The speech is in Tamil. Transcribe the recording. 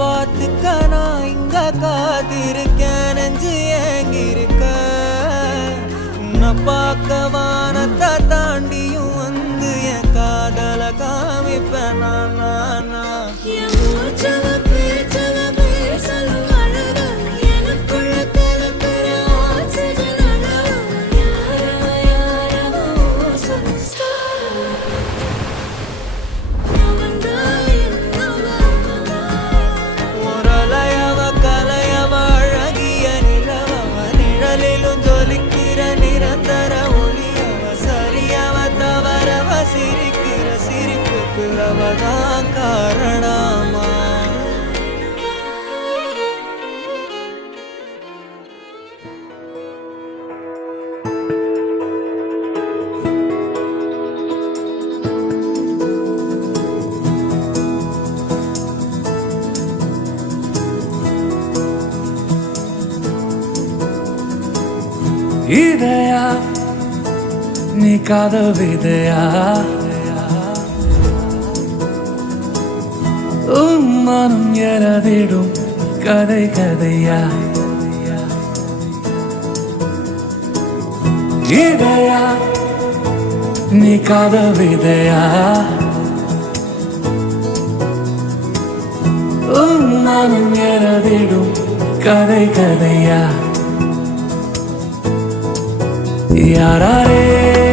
பார்த்துக்க நான் இங்க காத்திருக்கேன் நெஞ்சு ஏங்கிருக்க உன்னை பார்க்க வானத்தை தாண்டியும் வந்து என் காதல காமிப்பேன் நான் அவதான் காரணமா இதயா நீ காதல் விதையா மனம் எழதிடும் கதை கதையா இதயா நீ காதல் விதையா மனம் எழதிடும் கதை கதையா யாரே